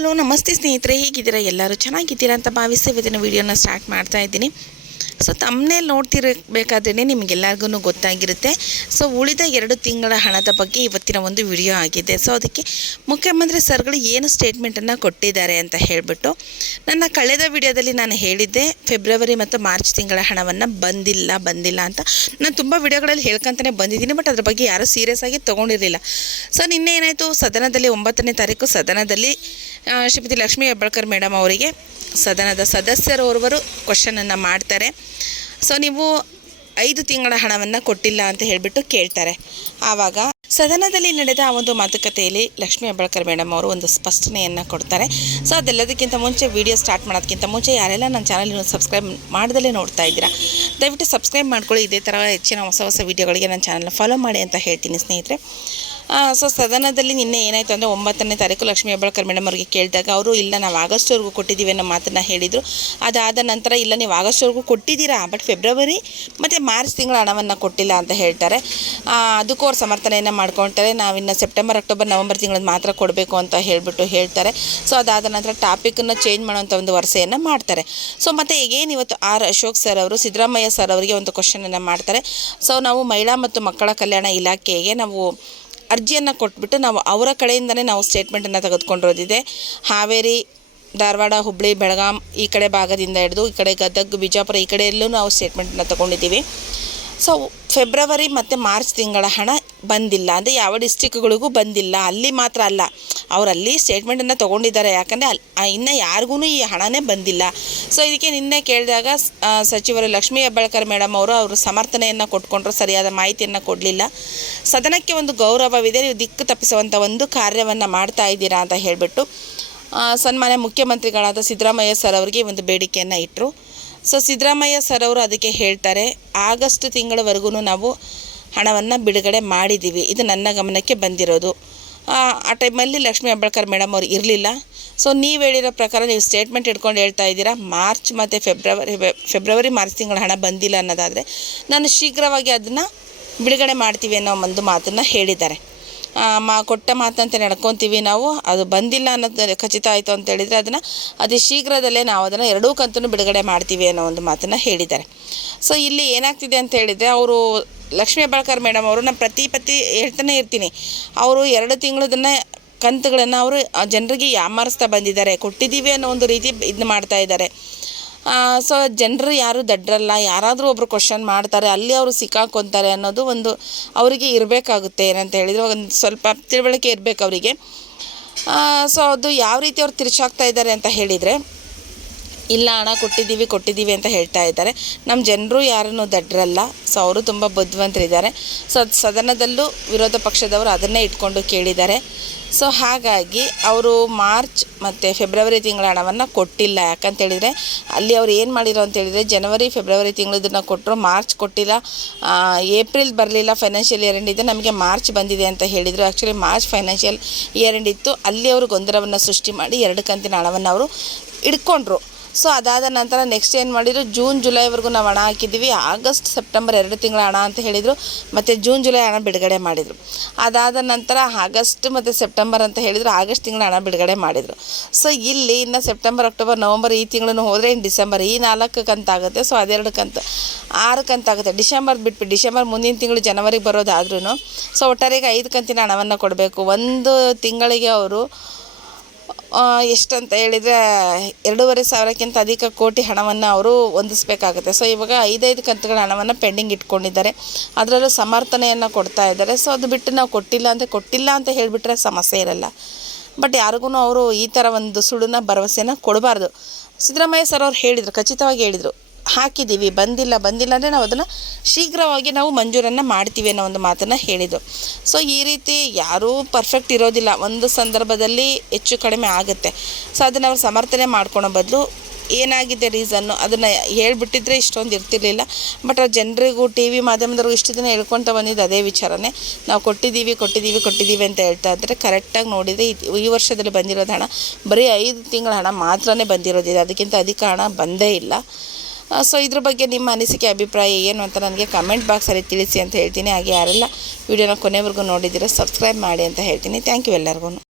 Hello ನಮಸ್ತೆ ಸ್ನೇಹಿತರೆ, ಹೇಗಿದ್ದೀರಾ? ಎಲ್ಲರೂ ಚೆನ್ನಾಗಿದ್ದೀರಾ ಅಂತ ಭಾವಿಸಿ ಇವತ್ತಿನ ವಿಡಿಯೋನ ಸ್ಟಾರ್ಟ್ ಮಾಡ್ತಾ ಇದ್ದೀನಿ. ಸೊ ತಮ್ಮನೇಲಿ ನೋಡ್ತಿರಬೇಕಾದ್ರೇ ನಿಮಗೆಲ್ಲರಿಗೂ ಗೊತ್ತಾಗಿರುತ್ತೆ. ಸೊ ಉಳಿದ 2 ತಿಂಗಳ ಹಣದ ಬಗ್ಗೆ ಇವತ್ತಿನ ಒಂದು ವಿಡಿಯೋ ಆಗಿದೆ. ಸೊ ಅದಕ್ಕೆ ಮುಖ್ಯಮಂತ್ರಿ ಸರ್ಗಳು ಏನು ಸ್ಟೇಟ್ಮೆಂಟನ್ನು ಕೊಟ್ಟಿದ್ದಾರೆ ಅಂತ ಹೇಳಿಬಿಟ್ಟು ನನ್ನ ಕಳೆದ ವಿಡಿಯೋದಲ್ಲಿ ನಾನು ಹೇಳಿದ್ದೆ, ಫೆಬ್ರವರಿ ಮತ್ತು ಮಾರ್ಚ್ ತಿಂಗಳ ಹಣವನ್ನು ಬಂದಿಲ್ಲ ಅಂತ ನಾನು ತುಂಬ ವಿಡಿಯೋಗಳಲ್ಲಿ ಹೇಳ್ಕೊಂತಾನೆ ಬಂದಿದ್ದೀನಿ. ಬಟ್ ಅದ್ರ ಬಗ್ಗೆ ಯಾರೂ ಸೀರಿಯಸ್ ಆಗಿ ತೊಗೊಂಡಿರಲಿಲ್ಲ. ಸೊ ನಿನ್ನೆ ಏನಾಯಿತು, ಸದನದಲ್ಲಿ 9ನೇ ತಾರೀಕು ಸದನದಲ್ಲಿ ಶ್ರೀಮತಿ ಲಕ್ಷ್ಮೀ ಹೆಬ್ಬಾಳ್ಕರ್ ಮೇಡಮ್ ಅವರಿಗೆ ಸದನದ ಸದಸ್ಯರೋರ್ವರು ಕ್ವಶನನ್ನು ಮಾಡ್ತಾರೆ. ಸೊ ನೀವು 5 ತಿಂಗಳ ಹಣವನ್ನು ಕೊಟ್ಟಿಲ್ಲ ಅಂತ ಹೇಳಿಬಿಟ್ಟು ಕೇಳ್ತಾರೆ. ಆವಾಗ ಸದನದಲ್ಲಿ ನಡೆದ ಆ ಒಂದು ಮಾತುಕತೆಯಲ್ಲಿ ಲಕ್ಷ್ಮೀ ಹೆಬ್ಬಾಳ್ಕರ್ ಮೇಡಮ್ ಅವರು ಒಂದು ಸ್ಪಷ್ಟನೆಯನ್ನು ಕೊಡ್ತಾರೆ. ಸೊ ಅದೆಲ್ಲದಕ್ಕಿಂತ ಮುಂಚೆ ವಿಡಿಯೋ ಸ್ಟಾರ್ಟ್ ಮಾಡೋದಕ್ಕಿಂತ ಮುಂಚೆ ಯಾರೆಲ್ಲ ನನ್ನ ಚಾನಲ್ನ ಸಬ್ಸ್ಕ್ರೈಬ್ ಮಾಡ್ದಲೇ ನೋಡ್ತಾ ಇದ್ದೀರಾ, ದಯವಿಟ್ಟು ಸಬ್ಸ್ಕ್ರೈಬ್ ಮಾಡ್ಕೊಳ್ಳಿ. ಇದೇ ಥರ ಹೆಚ್ಚಿನ ಹೊಸ ವಿಡಿಯೋಗಳಿಗೆ ನನ್ನ ಚಾನಲ್ನ ಫಾಲೋ ಮಾಡಿ ಅಂತ ಹೇಳ್ತೀನಿ ಸ್ನೇಹಿತರೆ. ಸೊ ಸದನದಲ್ಲಿ ನಿನ್ನೆ ಏನಾಯಿತು ಅಂದರೆ 9ನೇ ತಾರೀಕು ಲಕ್ಷ್ಮೀ ಹೆಬ್ಬಾಳ್ಕರ್ ಮೇಡಮ್ ಅವರಿಗೆ ಕೇಳಿದಾಗ ಅವರು ಇಲ್ಲ, ನಾವು ಆಗಸ್ಟ್ವರೆಗೂ ಕೊಟ್ಟಿದ್ದೀವಿ ಅನ್ನೋ ಮಾತನ್ನು ಹೇಳಿದರು. ಅದಾದ ನಂತರ ಇಲ್ಲ, ನೀವು ಆಗಸ್ಟ್ವರೆಗೂ ಕೊಟ್ಟಿದ್ದೀರಾ, ಬಟ್ ಫೆಬ್ರವರಿ ಮತ್ತು ಮಾರ್ಚ್ ತಿಂಗಳ ಹಣವನ್ನು ಕೊಟ್ಟಿಲ್ಲ ಅಂತ ಹೇಳ್ತಾರೆ. ಅದಕ್ಕೂ ಅವ್ರು ಸಮರ್ಥನೆಯನ್ನು ಮಾಡ್ಕೊಳ್ತಾರೆ. ನಾವಿನ್ನು ಸೆಪ್ಟೆಂಬರ್, ಅಕ್ಟೋಬರ್, ನವಂಬರ್ ತಿಂಗಳದ್ದು ಮಾತ್ರ ಕೊಡಬೇಕು ಅಂತ ಹೇಳ್ತಾರೆ. ಸೊ ಅದಾದ ನಂತರ ಟಾಪಿಕನ್ನು ಚೇಂಜ್ ಮಾಡೋವಂಥ ಒಂದು ವರಸೆಯನ್ನು ಮಾಡ್ತಾರೆ. ಸೊ ಮತ್ತು ಏನು ಇವತ್ತು ಅಶೋಕ್ ಸರ್ ಅವರು ಸಿದ್ದರಾಮಯ್ಯ ಸರ್ ಅವರಿಗೆ ಒಂದು ಕ್ವಶನನ್ನು ಮಾಡ್ತಾರೆ. ಸೊ ನಾವು ಮಹಿಳಾ ಮತ್ತು ಮಕ್ಕಳ ಕಲ್ಯಾಣ ಇಲಾಖೆಗೆ ನಾವು ಅರ್ಜಿಯನ್ನು ಕೊಟ್ಬಿಟ್ಟು ನಾವು ಅವರ ಕಡೆಯಿಂದನೇ ನಾವು ಸ್ಟೇಟ್ಮೆಂಟನ್ನು ತೆಗೆದುಕೊಂಡಿರೋದಿದೆ. ಹಾವೇರಿ, ಧಾರವಾಡ, ಹುಬ್ಬಳ್ಳಿ, ಬೆಳಗಾಂ ಈ ಕಡೆ ಭಾಗದಿಂದ ಹಿಡಿದು ಈ ಕಡೆ ಗದಗ, ಬಿಜಾಪುರ ಈ ಕಡೆ ಎಲ್ಲೂ ನಾವು ಸ್ಟೇಟ್ಮೆಂಟನ್ನು ತೊಗೊಂಡಿದ್ದೀವಿ. ಸೊ ಫೆಬ್ರವರಿ ಮತ್ತು ಮಾರ್ಚ್ ತಿಂಗಳ ಹಣ ಬಂದಿಲ್ಲ ಅಂದರೆ ಯಾವ ಡಿಸ್ಟಿಕ್ಗಳಿಗೂ ಬಂದಿಲ್ಲ. ಅಲ್ಲಿ ಮಾತ್ರ ಅಲ್ಲ, ಅವರಲ್ಲಿ ಸ್ಟೇಟ್ಮೆಂಟನ್ನು ತೊಗೊಂಡಿದ್ದಾರೆ. ಯಾಕಂದರೆ ಇನ್ನು ಯಾರಿಗೂ ಈ ಹಣನೇ ಬಂದಿಲ್ಲ. ಸೊ ಇದಕ್ಕೆ ನಿನ್ನೆ ಕೇಳಿದಾಗ ಸಚಿವರು ಲಕ್ಷ್ಮೀ ಹೆಬ್ಬಾಳ್ಕರ್ ಮೇಡಮ್ ಅವರು ಸಮರ್ಥನೆಯನ್ನು ಕೊಟ್ಕೊಂಡ್ರು, ಸರಿಯಾದ ಮಾಹಿತಿಯನ್ನು ಕೊಡಲಿಲ್ಲ. ಸದನಕ್ಕೆ ಒಂದು ಗೌರವವಿದೆ, ನೀವು ದಿಕ್ಕು ತಪ್ಪಿಸುವಂಥ ಒಂದು ಕಾರ್ಯವನ್ನು ಮಾಡ್ತಾ ಇದ್ದೀರಾ ಅಂತ ಹೇಳಿಬಿಟ್ಟು ಸನ್ಮಾನ್ಯ ಮುಖ್ಯಮಂತ್ರಿಗಳಾದ ಸಿದ್ದರಾಮಯ್ಯ ಸರ್ ಅವರಿಗೆ ಒಂದು ಬೇಡಿಕೆಯನ್ನು ಇಟ್ಟರು. ಸೊ ಸಿದ್ದರಾಮಯ್ಯ ಸರ್ ಅವರು ಅದಕ್ಕೆ ಹೇಳ್ತಾರೆ, ಆಗಸ್ಟ್ ತಿಂಗಳವರೆಗೂ ನಾವು ಹಣವನ್ನು ಬಿಡುಗಡೆ ಮಾಡಿದ್ದೀವಿ, ಇದು ನನ್ನ ಗಮನಕ್ಕೆ ಬಂದಿರೋದು. ಆ ಟೈಮಲ್ಲಿ ಲಕ್ಷ್ಮೀ ಹೆಬ್ಬಾಳ್ಕರ್ ಮೇಡಮ್ ಅವರು ಇರಲಿಲ್ಲ. ಸೊ ನೀವು ಹೇಳಿರೋ ಪ್ರಕಾರ ನೀವು ಸ್ಟೇಟ್ಮೆಂಟ್ ಇಟ್ಕೊಂಡು ಹೇಳ್ತಾ ಇದ್ದೀರಾ ಮಾರ್ಚ್ ಮತ್ತು ಫೆಬ್ರವರಿ ಮಾರ್ಚ್ ತಿಂಗಳ ಹಣ ಬಂದಿಲ್ಲ ಅನ್ನೋದಾದರೆ ನಾನು ಶೀಘ್ರವಾಗಿ ಅದನ್ನು ಬಿಡುಗಡೆ ಮಾಡ್ತೀವಿ ಅನ್ನೋ ಒಂದು ಮಾತನ್ನು ಹೇಳಿದ್ದಾರೆ. ಕೊಟ್ಟ ಮಾತಂತೆ ನಡ್ಕೊತೀವಿ ನಾವು, ಅದು ಬಂದಿಲ್ಲ ಅನ್ನೋದು ಖಚಿತ ಆಯಿತು ಅಂತ ಹೇಳಿದರೆ ಅದನ್ನು ಅತಿ ಶೀಘ್ರದಲ್ಲೇ ನಾವು ಅದನ್ನು 2 ಕಂತನ್ನು ಬಿಡುಗಡೆ ಮಾಡ್ತೀವಿ ಅನ್ನೋ ಒಂದು ಮಾತನ್ನು ಹೇಳಿದ್ದಾರೆ. ಸೊ ಇಲ್ಲಿ ಏನಾಗ್ತಿದೆ ಅಂತ ಹೇಳಿದರೆ, ಅವರು ಲಕ್ಷ್ಮೀ ಹೆಬ್ಬಾಳ್ಕರ್ ಮೇಡಮ್ ಅವರು ನಾನು ಪ್ರತಿ ಹೇಳ್ತಾನೆ ಇರ್ತೀನಿ, ಅವರು 2 ತಿಂಗಳದನ್ನು ಕಂತುಗಳನ್ನು ಅವರು ಜನರಿಗೆ ಯಾಮಾರಿಸ್ತಾ ಬಂದಿದ್ದಾರೆ. ಕೊಟ್ಟಿದ್ದೀವಿ ಅನ್ನೋ ಒಂದು ರೀತಿ ಇದು ಮಾಡ್ತಾ ಇದ್ದಾರೆ. ಸೊ ಜನರು ಯಾರು ದಡ್ರಲ್ಲ, ಯಾರಾದರೂ ಒಬ್ಬರು ಕ್ವಶನ್ ಮಾಡ್ತಾರೆ, ಅಲ್ಲಿ ಅವರು ಸಿಕ್ಕಾಕೊತಾರೆ ಅನ್ನೋದು ಒಂದು ಅವರಿಗೆ ಇರಬೇಕಾಗುತ್ತೆ. ಏನಂತ ಹೇಳಿದರೆ ಒಂದು ಸ್ವಲ್ಪ ತಿಳುವಳಿಕೆ ಇರಬೇಕು ಅವರಿಗೆ. ಸೊ ಅದು ಯಾವ ರೀತಿ ಅವ್ರು ತಿರ್ಚಾಕ್ತಾ ಇದ್ದಾರೆ ಅಂತ ಹೇಳಿದರೆ, ಇಲ್ಲ ಹಣ ಕೊಟ್ಟಿದ್ದೀವಿ ಅಂತ ಹೇಳ್ತಾ ಇದ್ದಾರೆ. ನಮ್ಮ ಜನರು ಯಾರನ್ನೂ ದಡ್ರಲ್ಲ, ಸೊ ಅವರು ತುಂಬ ಬುದ್ಧಿವಂತರಿದ್ದಾರೆ. ಸೊ ಸದನದಲ್ಲೂ ವಿರೋಧ ಪಕ್ಷದವರು ಅದನ್ನೇ ಇಟ್ಕೊಂಡು ಕೇಳಿದ್ದಾರೆ. ಸೊ ಹಾಗಾಗಿ ಅವರು ಮಾರ್ಚ್ ಮತ್ತು ಫೆಬ್ರವರಿ ತಿಂಗಳ ಹಣವನ್ನು ಕೊಟ್ಟಿಲ್ಲ. ಯಾಕಂತೇಳಿದರೆ ಅಲ್ಲಿ ಅವ್ರು ಏನು ಮಾಡಿರೋ ಅಂತೇಳಿದರೆ, ಜನವರಿ ಫೆಬ್ರವರಿ ತಿಂಗಳದನ್ನು ಕೊಟ್ಟರು, ಮಾರ್ಚ್ ಕೊಟ್ಟಿಲ್ಲ, ಏಪ್ರಿಲ್ ಬರಲಿಲ್ಲ, ಫೈನಾನ್ಷಿಯಲ್ ಇಯರ್ ಎಂಡ್ ಇದೆ, ನಮಗೆ ಮಾರ್ಚ್ ಬಂದಿದೆ ಅಂತ ಹೇಳಿದರು. Actually March financial year end ಇತ್ತು, ಅಲ್ಲಿ ಅವರು ಗೊಂದಲವನ್ನು ಸೃಷ್ಟಿ ಮಾಡಿ 2 ಕಂತಿನ ಹಣವನ್ನು ಅವರು ಇಟ್ಕೊಂಡ್ರು. ಸೊ ಅದಾದ ನಂತರ ನೆಕ್ಸ್ಟ್ ಏನು ಮಾಡಿದರು, ಜೂನ್ ಜುಲೈವರೆಗೂ ನಾವು ಹಣ ಹಾಕಿದ್ದೀವಿ, ಆಗಸ್ಟ್ ಸೆಪ್ಟೆಂಬರ್ 2 ತಿಂಗಳ ಹಣ ಅಂತ ಹೇಳಿದರು, ಮತ್ತು ಜೂನ್ ಜುಲೈ ಹಣ ಬಿಡುಗಡೆ ಮಾಡಿದರು. ಅದಾದ ನಂತರ ಆಗಸ್ಟ್ ಮತ್ತು ಸೆಪ್ಟೆಂಬರ್ ಅಂತ ಹೇಳಿದರು, ಆಗಸ್ಟ್ ತಿಂಗಳ ಹಣ ಬಿಡುಗಡೆ ಮಾಡಿದರು. ಸೊ ಇಲ್ಲಿ ಇನ್ನು ಸೆಪ್ಟೆಂಬರ್, ಅಕ್ಟೋಬರ್, ನವಂಬರ್ ಈ ತಿಂಗಳನ್ನು ಹೋದರೆ ಇನ್ನು ಡಿಸೆಂಬರ್ ಈ 4 ಕಂತಾಗುತ್ತೆ. ಸೊ ಅದೆರಡು ಕಂತು 6 ಕಂತಾಗುತ್ತೆ. ಡಿಸೆಂಬರ್ ಬಿಟ್ಬಿಟ್ಟು ಡಿಸೆಂಬರ್ ಮುಂದಿನ ತಿಂಗಳು ಜನವರಿಗೆ ಬರೋದಾದ್ರೂ ಸೊ ಒಟ್ಟಾರೆಗೆ 5 ಕಂತಿನ ಹಣವನ್ನು ಕೊಡಬೇಕು. ಒಂದು ತಿಂಗಳಿಗೆ ಅವರು ಎಷ್ಟಂತ ಹೇಳಿದರೆ 2,500ಕ್ಕಿಂತ ಅಧಿಕ ಕೋಟಿ ಹಣವನ್ನು ಅವರು ಹೊಂದಿಸಬೇಕಾಗುತ್ತೆ. ಸೊ ಇವಾಗ 5 ಕಂತುಗಳ ಹಣವನ್ನು ಪೆಂಡಿಂಗ್ ಇಟ್ಕೊಂಡಿದ್ದಾರೆ, ಅದರಲ್ಲೂ ಸಮರ್ಥನೆಯನ್ನು ಕೊಡ್ತಾ ಇದ್ದಾರೆ. ಸೊ ಅದು ಬಿಟ್ಟು ನಾವು ಕೊಟ್ಟಿಲ್ಲ ಅಂತ ಹೇಳಿಬಿಟ್ರೆ ಸಮಸ್ಯೆ ಇರಲ್ಲ. ಬಟ್ ಯಾರಿಗೂ ಅವರು ಈ ಥರ ಒಂದು ಸುಳ್ಳಿನ ಭರವಸೆನ ಕೊಡಬಾರ್ದು. ಸಿದ್ದರಾಮಯ್ಯ ಸರ್ ಅವ್ರು ಹೇಳಿದರು, ಖಚಿತವಾಗಿ ಹೇಳಿದರು, ಹಾಕಿದ್ದೀವಿ, ಬಂದಿಲ್ಲ ಅಂದರೆ ನಾವು ಅದನ್ನು ಶೀಘ್ರವಾಗಿ ನಾವು ಮಂಜೂರನ್ನು ಮಾಡ್ತೀವಿ ಅನ್ನೋ ಒಂದು ಮಾತನ್ನು ಹೇಳಿದರು. ಸೊ ಈ ರೀತಿ ಯಾರೂ ಪರ್ಫೆಕ್ಟ್ ಇರೋದಿಲ್ಲ, ಒಂದು ಸಂದರ್ಭದಲ್ಲಿ ಹೆಚ್ಚು ಕಡಿಮೆ ಆಗುತ್ತೆ. ಸೊ ಅದನ್ನು ಅವ್ರು ಸಮರ್ಥನೆ ಮಾಡ್ಕೊಳೋ ಬದಲು ಏನಾಗಿದೆ ರೀಸನ್ನು ಅದನ್ನು ಹೇಳ್ಬಿಟ್ಟಿದ್ರೆ ಇಷ್ಟೊಂದು ಇರ್ತಿರ್ಲಿಲ್ಲ. ಬಟ್ ಅವ್ರು ಜನರಿಗೂ ಟಿ ವಿ ಮಾಧ್ಯಮದವ್ರಿಗೂ ಇಷ್ಟು ದಿನ ಹೇಳ್ಕೊತ ಬಂದಿದ್ದು ಅದೇ ವಿಚಾರನೇ, ನಾವು ಕೊಟ್ಟಿದ್ದೀವಿ ಅಂತ ಹೇಳ್ತಾ ಇದ್ದರೆ ಕರೆಕ್ಟಾಗಿ ನೋಡಿದರೆ ಈ ವರ್ಷದಲ್ಲಿ ಬಂದಿರೋದು ಹಣ ಬರೀ 5 ತಿಂಗಳ ಹಣ ಮಾತ್ರನೇ ಬಂದಿರೋದಿದೆ, ಅದಕ್ಕಿಂತ ಅಧಿಕ ಹಣ ಬಂದೇ ಇಲ್ಲ. ಸೊ ಇದ್ರ ಬಗ್ಗೆ ನಿಮ್ಮ ಅನಿಸಿಕೆ ಅಭಿಪ್ರಾಯ ಏನು ಅಂತ ನನಗೆ ಕಮೆಂಟ್ ಬಾಕ್ಸಲ್ಲಿ ತಿಳಿಸಿ ಅಂತ ಹೇಳ್ತೀನಿ. ಹಾಗೆ ಯಾರೆಲ್ಲ ವಿಡಿಯೋನ ಕೊನೆವರೆಗೂ ನೋಡಿದ್ದೀರೋ ಸಬ್ಸ್ಕ್ರೈಬ್ ಮಾಡಿ ಅಂತ ಹೇಳ್ತೀನಿ. ಥ್ಯಾಂಕ್ ಯು ಎಲ್ಲರಿಗೂ.